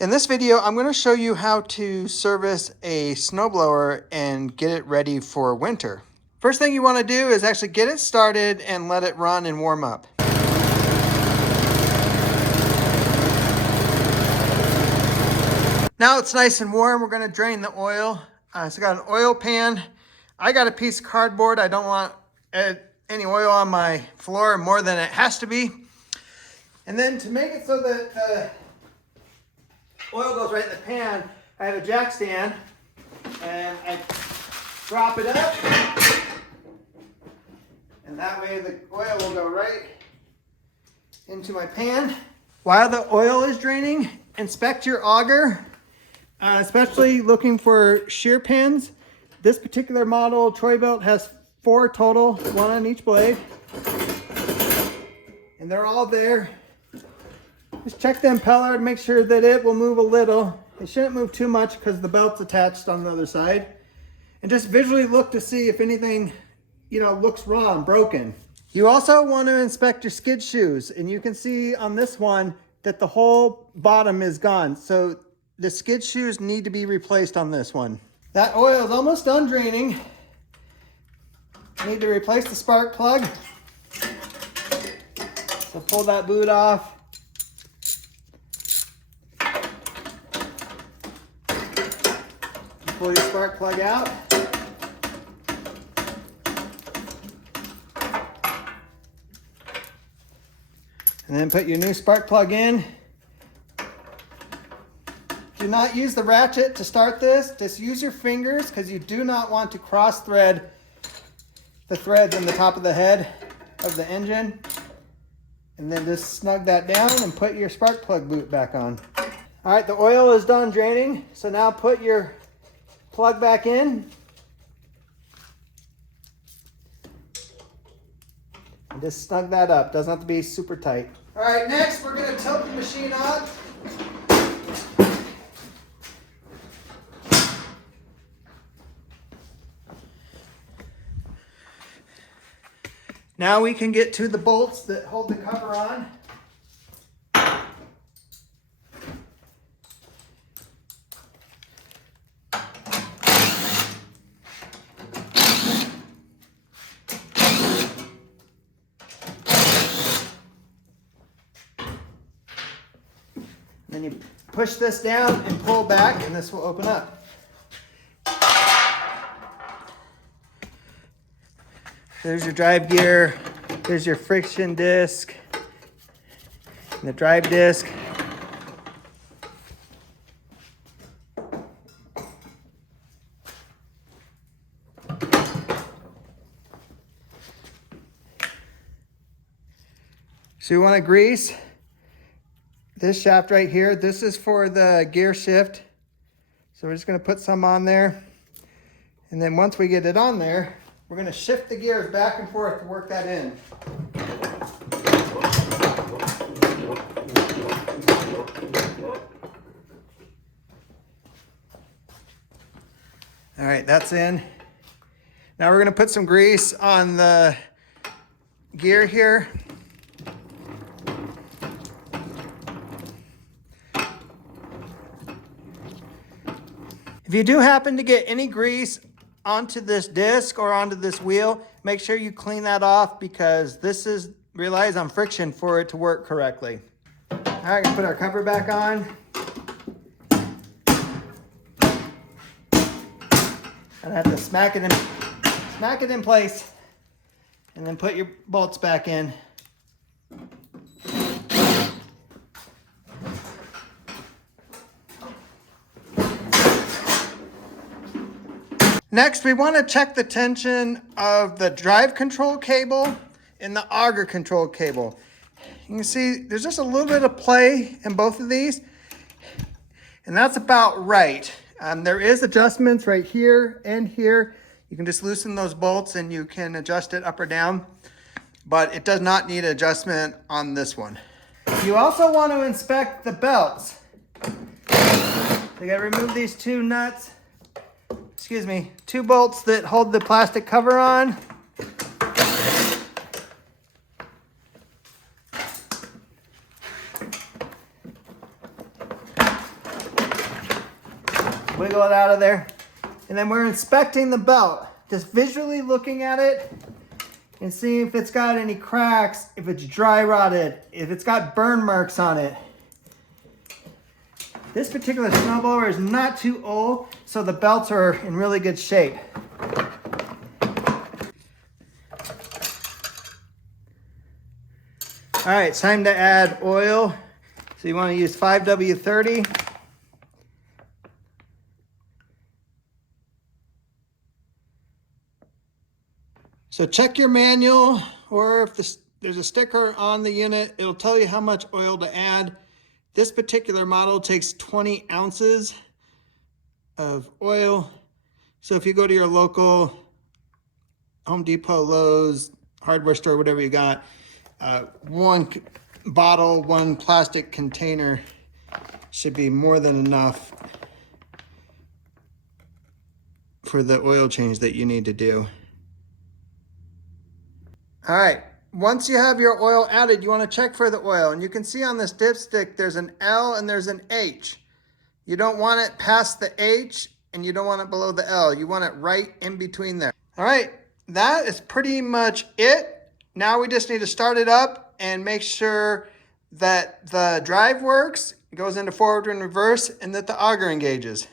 In this video, I'm going to show you how to service a snowblower and get it ready for winter. First thing you want to do is actually get it started and let it run and warm up. Now it's nice and warm, we're going to drain the oil. So I got an oil pan. I got a piece of cardboard. I don't want any oil on my floor more than it has to be. And then to make it so that the oil goes right in the pan, I have a jack stand and I drop it up, and that way the oil will go right into my pan. While the oil is draining, inspect your auger, especially looking for shear pins. This particular model, Troy-Bilt, has 4 total, 1 on each blade, and they're all there. Just check the impeller to make sure that it will move a little. It shouldn't move too much because the belt's attached on the other side. And just visually look to see if anything, looks wrong, broken. You also want to inspect your skid shoes. And you can see on this one that the whole bottom is gone. So the skid shoes need to be replaced on this one. That oil is almost done draining. Need to replace the spark plug. So pull that boot off. Pull your spark plug out. And then put your new spark plug in. Do not use the ratchet to start this. Just use your fingers because you do not want to cross thread the threads in the top of the head of the engine. And then just snug that down and put your spark plug boot back on. All right, the oil is done draining. So now put your plug back in. And just snug that up. Doesn't have to be super tight. All right, next we're going to tilt the machine up. Now we can get to the bolts that hold the cover on. Then you push this down and pull back, and this will open up. There's your drive gear. There's your friction disc and the drive disc. So you want to grease this shaft right here. This is for the gear shift. So we're just going to put some on there. And then once we get it on there, we're going to shift the gears back and forth to work that in. All right, that's in. Now we're going to put some grease on the gear here. If you do happen to get any grease onto this disc or onto this wheel, make sure you clean that off because this relies on friction for it to work correctly. All right, gonna put our cover back on. And I have to smack it in place and then put your bolts back in. Next, we want to check the tension of the drive control cable and the auger control cable. You can see there's just a little bit of play in both of these, and that's about right. There is adjustments right here and here. You can just loosen those bolts and you can adjust it up or down, but it does not need adjustment on this one. You also want to inspect the belts. You got to remove these 2 nuts. 2 bolts that hold the plastic cover on. wiggle it out of there. And then we're inspecting the belt, just visually looking at it and seeing if it's got any cracks, if it's dry rotted, if it's got burn marks on it. This particular snowblower is not too old, so the belts are in really good shape. All right, it's time to add oil. So you want to use 5W30. So check your manual, or if there's a sticker on the unit, it'll tell you how much oil to add. This particular model takes 20 ounces of oil. So if you go to your local Home Depot, Lowe's, hardware store, whatever you got, one bottle, one plastic container should be more than enough for the oil change that you need to do. All right, once you have your oil added, you want to check for the oil. And you can see on this dipstick, there's an L and there's an H. You don't want it past the H and you don't want it below the L. You want it right in between there. All right, that is pretty much it. Now we just need to start it up and make sure that the drive works, it goes into forward and reverse, and that the auger engages.